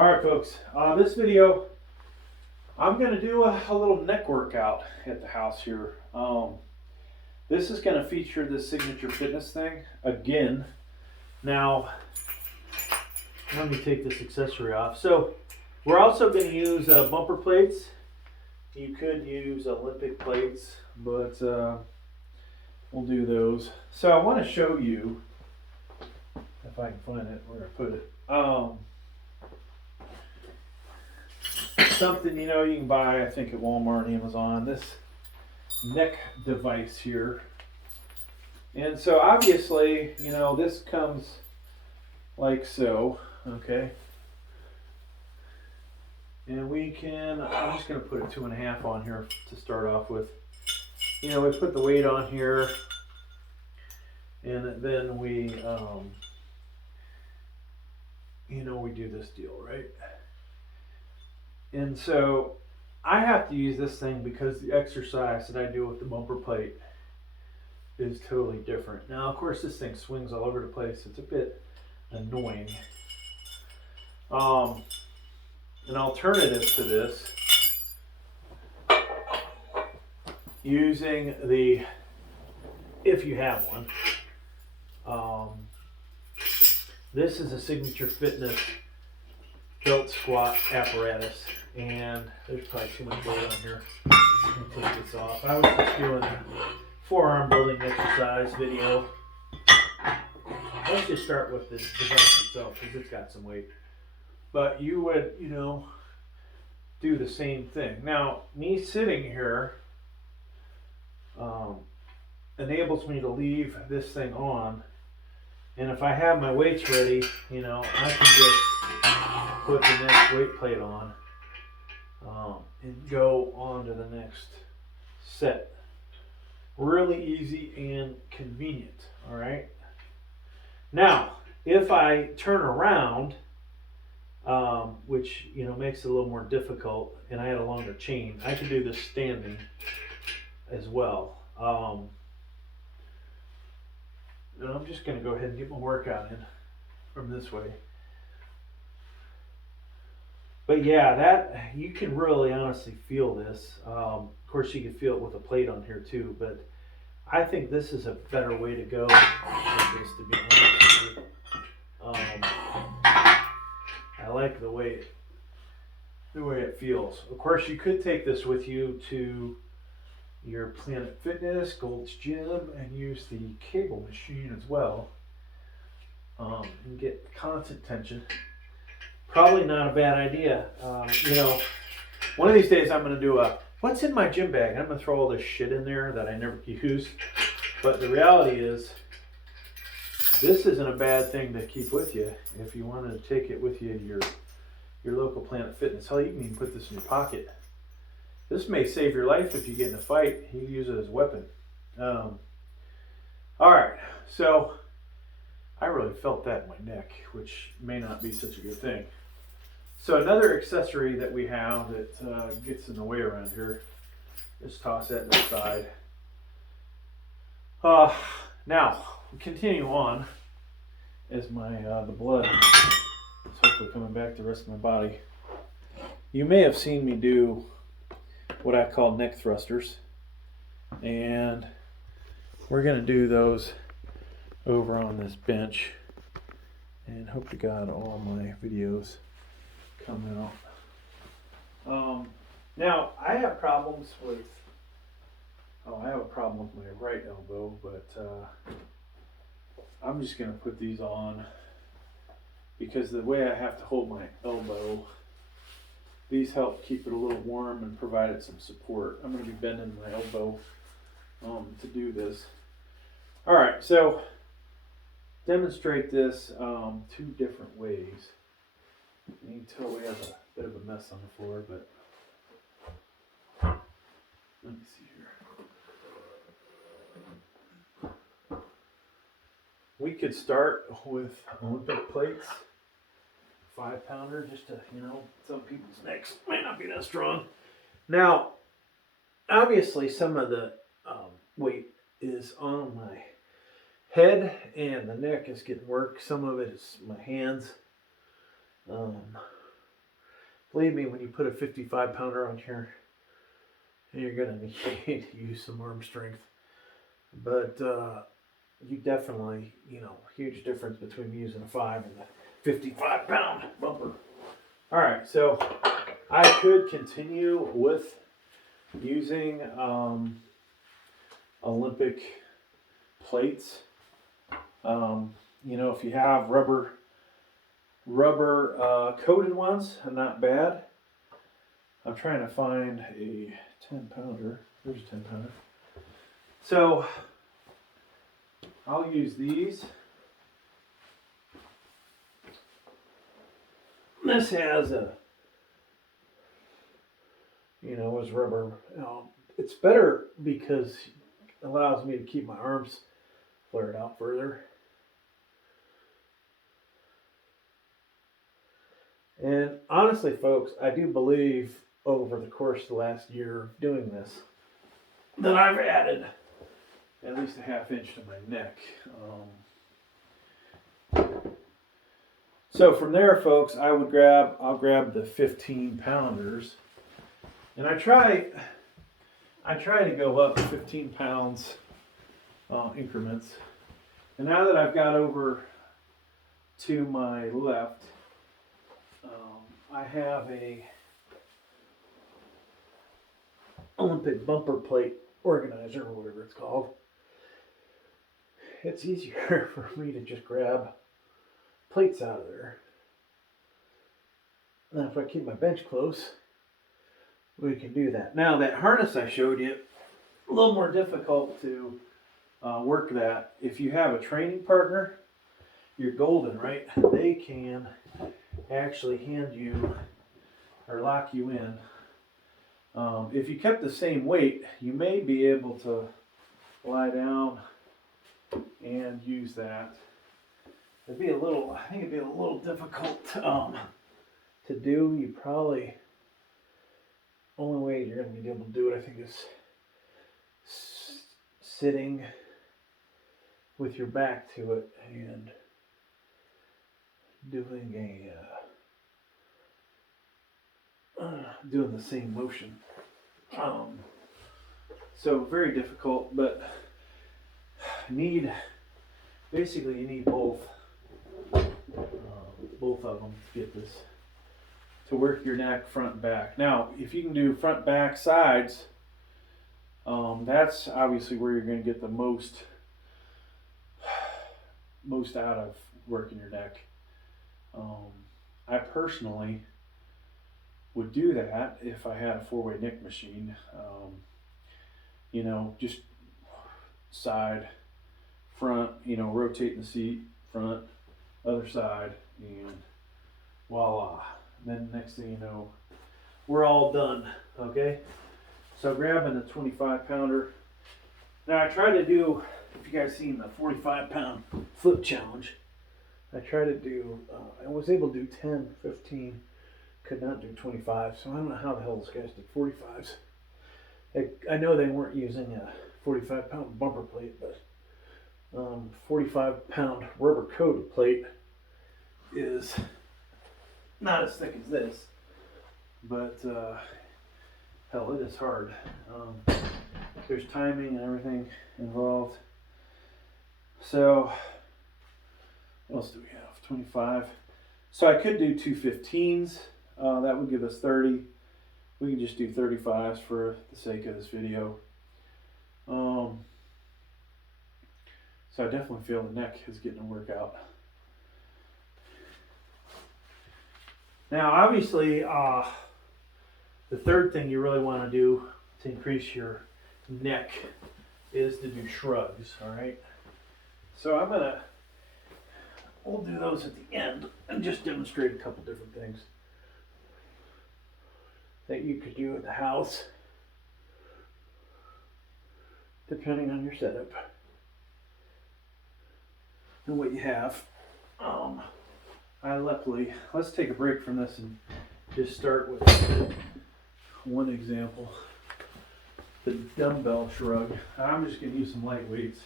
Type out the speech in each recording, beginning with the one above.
Alright folks, this video I'm going to do a little neck workout at the house here. This is going to feature the Signature Fitness thing again. Now let me take this accessory off. So we're also going to use bumper plates. You could use Olympic plates, but we'll do those. So I want to show you, if I can find it where I put it, something you can buy, I think, at Walmart and Amazon, this neck device here. And so obviously, this comes like so, okay? And we can, I'm just going to put a 2.5 on here to start off with. We put the weight on here, and then we, we do this deal, right? And so I have to use this thing because the exercise that I do with the bumper plate is totally different. Now, of course, this thing swings all over the place. It's a bit annoying. An alternative to this, using the, if you have one, this is a Signature Fitness belt squat apparatus, and there's probably too much weight on here. I'm gonna take this off. I was just doing a forearm building exercise video. Let's just start with the device itself because it's got some weight. But you would, do the same thing. Now, me sitting here enables me to leave this thing on, and if I have my weights ready, I can just put the next weight plate on and go on to the next set. Really easy and convenient. All right. Now, if I turn around, which makes it a little more difficult, and I had a longer chain, I can do this standing as well. And I'm just going to go ahead and get my workout in from this way. But yeah, that you can really honestly feel this. Of course, you can feel it with a plate on here too, but I think this is a better way to go with this, to be honest with you. I like the way it feels. Of course, you could take this with you to your Planet Fitness, Gold's Gym, and use the cable machine as well, and get constant tension. Probably not a bad idea. One of these days I'm going to do a what's in my gym bag. I'm going to throw all this shit in there that I never use. But the reality is, this isn't a bad thing to keep with you if you want to take it with you to your local Planet Fitness. Hell, you can even put this in your pocket. This may save your life if you get in a fight. You can use it as a weapon. All right, so I really felt that in my neck, which may not be such a good thing. So another accessory that we have that gets in the way around here, just toss that to the side. Now, we continue on as the blood is hopefully coming back to the rest of my body. You may have seen me do what I call neck thrusters, and we're going to do those over on this bench, and hope to God all my videos come out. Now, I have problems with my right elbow, but I'm just going to put these on because the way I have to hold my elbow, these help keep it a little warm and provide it some support. I'm going to be bending my elbow to do this. All right, so demonstrate this 2 different ways. You can tell we have a bit of a mess on the floor, but let me see here. We could start with Olympic plates, 5-pounder, just to, some people's necks might not be that strong. Now, obviously, some of the weight is on my head, and the neck is getting work. Some of it is my hands. Believe me, when you put a 55 pounder on here, you're going to need to use some arm strength. But you definitely, huge difference between using a 5 and a 55 pound bumper. All right, so I could continue with using Olympic plates. If you have rubber coated ones, not bad. I'm trying to find a 10 pounder. There's a 10 pounder. So I'll use these. This has a, is rubber. It's better because it allows me to keep my arms flared out further. And honestly, folks, I do believe over the course of the last year of doing this that I've added at least a ½ inch to my neck. So from there, folks, I'll grab the 15 pounders, and I try to go up 15 pounds increments. And now that I've got over to my left, I have a Olympic bumper plate organizer, or whatever it's called. It's easier for me to just grab plates out of there. Now if I keep my bench close, we can do that. Now that harness I showed you, a little more difficult to work that. If you have a training partner, you're golden, right? They can actually hand you or lock you in. If you kept the same weight, you may be able to lie down and use that. I think it'd be a little difficult to do. You probably, only way you're going to be able to do it, I think, is sitting with your back to it and doing the same motion. So very difficult, but you need both of them to get this to work your neck front and back. Now, if you can do front, back, sides, that's obviously where you're going to get the most out of working your neck. I personally would do that if I had a 4-way neck machine. Just side, front, rotating the seat, front, other side, and voila. Then next thing you know, we're all done, okay? So grabbing the 25 pounder. Now I try to do, if you guys seen the 45 pound flip challenge, I try to do, I was able to do 10, 15, could not do 25, so I don't know how the hell those guys did 45s. I know they weren't using a 45 pound bumper plate, but 45 pound rubber coated plate is not as thick as this, but hell, it is hard. There's timing and everything involved. So what else do we have? 25. So I could do 2 15s. That would give us 30. We can just do 35s for the sake of this video. So I definitely feel the neck is getting a workout. Now, obviously, the third thing you really want to do to increase your neck is to do shrugs, all right? So we'll do those at the end and just demonstrate a couple different things that you could do at the house, depending on your setup and what you have. Let's take a break from this and just start with one example, the dumbbell shrug. I'm just going to use some light weights.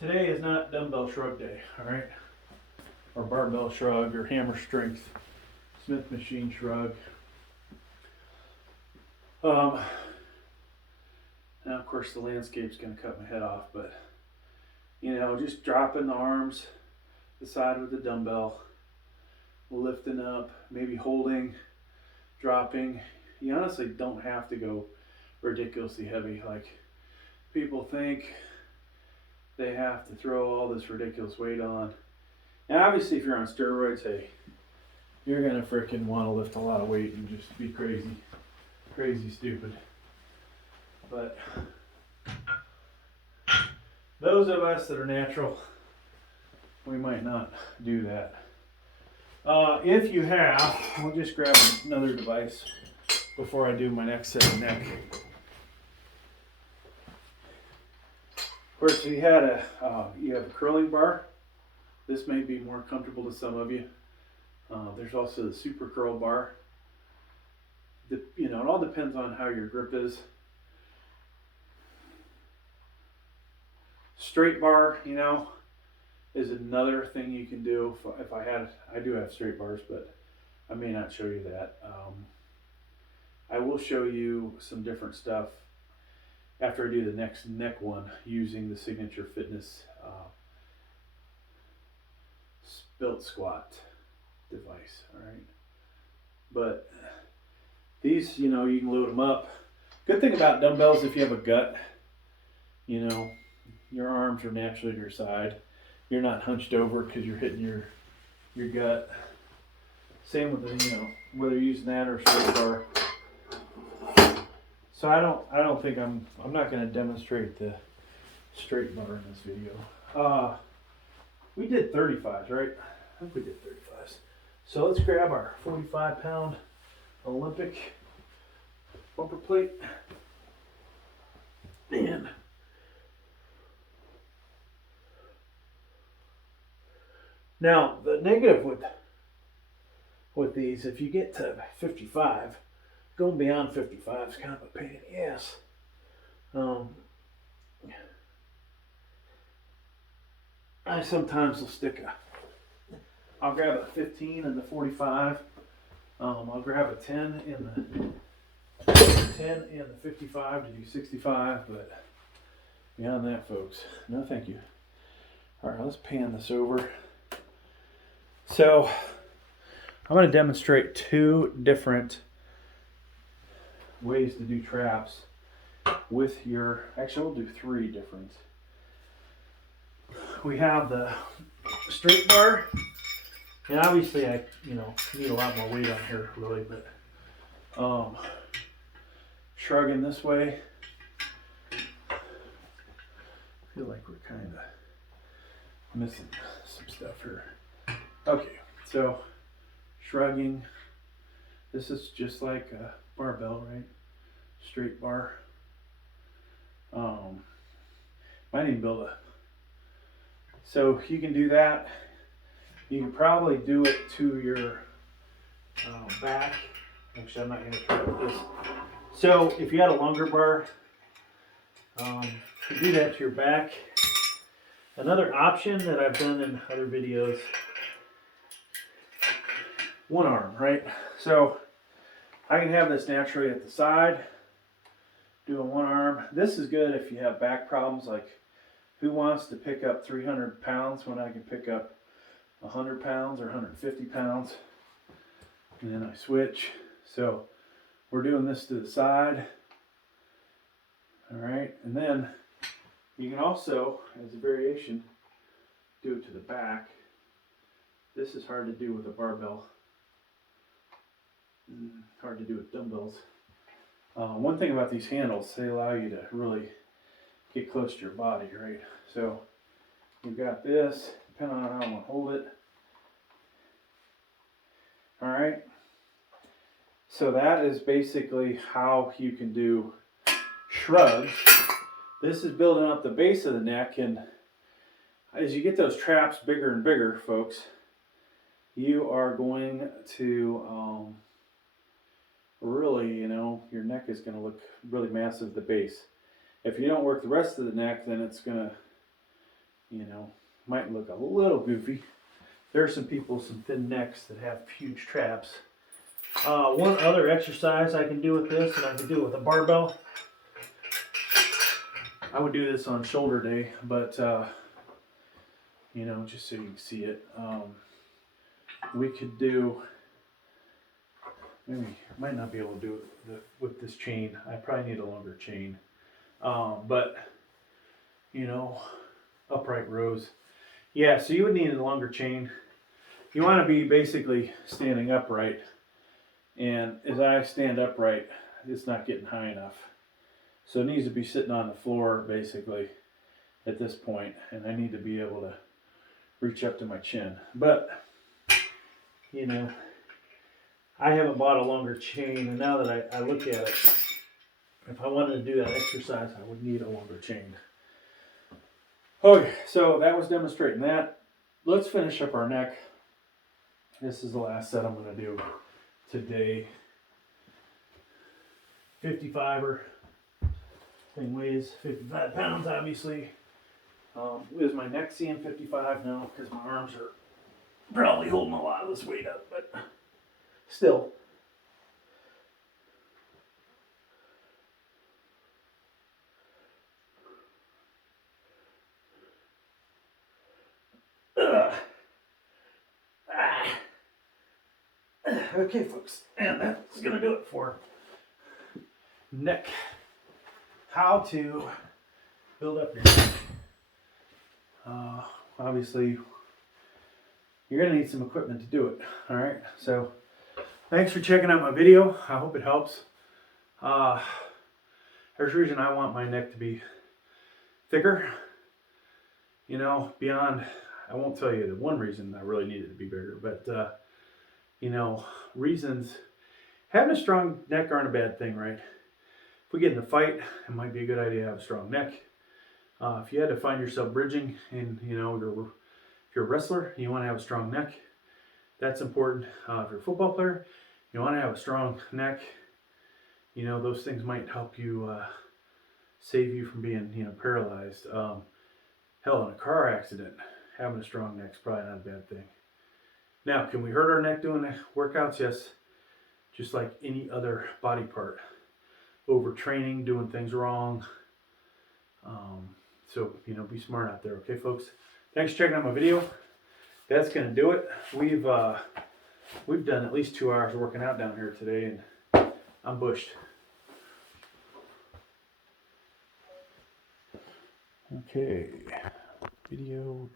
Today is not dumbbell shrug day, all right? Or barbell shrug or hammer strength. Smith machine shrug. Now of course the landscape's gonna cut my head off, but you know, just dropping the arms the side with the dumbbell, lifting up, maybe holding, dropping. You honestly don't have to go ridiculously heavy like people think. They have to throw all this ridiculous weight on. And obviously if you're on steroids, hey, you're gonna freaking want to lift a lot of weight and just be crazy stupid. But those of us that are natural, we might not do that. If you have, we'll just grab another device before I do my next set of neck. Of course, if you had you have a curling bar, this may be more comfortable to some of you. There's also the super curl bar. You know, it all depends on how your grip is. Straight bar, you know, is another thing you can do. If I do have straight bars, but I may not show you that. I will show you some different stuff after I do the next neck one using the Signature Fitness built squat device. All right, but these, you know, you can load them up. Good thing about dumbbells, if you have a gut, you know, your arms are naturally to your side. You're not hunched over because you're hitting your gut. Same with the, you know, whether you're using that or a straight bar. So I don't think I'm not going to demonstrate the straight bar in this video. We did 35s, right? I think we did 35s. So let's grab our 45-pound Olympic bumper plate. And now the negative with these, if you get to 55, going beyond 55 is kind of a pain in the ass. I sometimes will I'll grab a 15 in the 45. I'll grab a 10 in the 55 to do 65, but beyond that, folks, no thank you. All right, let's pan this over. So I'm going to demonstrate two different ways to do traps with your, actually we'll do three different. We have the straight bar, and obviously I, you know, need a lot more weight on here really, but shrugging this way. I feel like we're kind of missing some stuff here. Okay, so shrugging. This is just like a barbell, right? Straight bar. Might even build a. So you can do that. You can probably do it to your back. Actually, I'm not going to try it with this. So if you had a longer bar, you do that to your back. Another option that I've done in other videos, one arm, right? So I can have this naturally at the side, doing one arm. This is good if you have back problems, like who wants to pick up 300 pounds when I can pick up 100 pounds or 150 pounds? And then I switch. So we're doing this to the side. All right, and then you can also, as a variation, do it to the back. This is hard to do with a barbell. Hard to do with dumbbells. One thing about these handles, they allow you to really get close to your body, right? So you've got this, depending on how I'm gonna hold it. All right. So that is basically how you can do shrugs. This is building up the base of the neck, and as you get those traps bigger and bigger, folks, you are going to really, you know, your neck is going to look really massive at the base. If you don't work the rest of the neck, then it's going to, you know, might look a little goofy. There are some people, some thin necks that have huge traps. One other exercise I can do with this, and I can do it with a barbell. I would do this on shoulder day, but you know, just so you can see it. We could do, maybe, might not be able to do it with this chain. I probably need a longer chain. But, you know, upright rows. Yeah, so you would need a longer chain. You want to be basically standing upright. And as I stand upright, it's not getting high enough. So it needs to be sitting on the floor, basically, at this point. And I need to be able to reach up to my chin. But, you know, I haven't bought a longer chain, and now that I look at it, if I wanted to do that exercise, I would need a longer chain. Okay, so that was demonstrating that. Let's finish up our neck. This is the last set I'm going to do today. 55er. Thing weighs 55 pounds, obviously. Is my neck seeing 55 now? Because my arms are probably holding a lot of this weight up, but still. Okay, folks, and that's gonna do it for neck. How to build up your neck. Obviously, you're gonna need some equipment to do it. All right, so thanks for checking out my video. I hope it helps. There's a reason I want my neck to be thicker. You know, beyond, I won't tell you the one reason I really need it to be bigger, but you know, reasons. Having a strong neck aren't a bad thing, right? If we get in a fight, it might be a good idea to have a strong neck. If you had to find yourself bridging and, you know, if you're a wrestler, you want to have a strong neck. That's important. If you're a football player, you want to have a strong neck. You know, those things might help you save you from being, you know, paralyzed. Hell, in a car accident, having a strong neck is probably not a bad thing. Now, can we hurt our neck doing workouts? Yes. Just like any other body part. Overtraining, doing things wrong. So, you know, be smart out there, okay, folks? Thanks for checking out my video. That's going to do it. We've done at least 2 hours working out down here today, and I'm bushed. Okay, video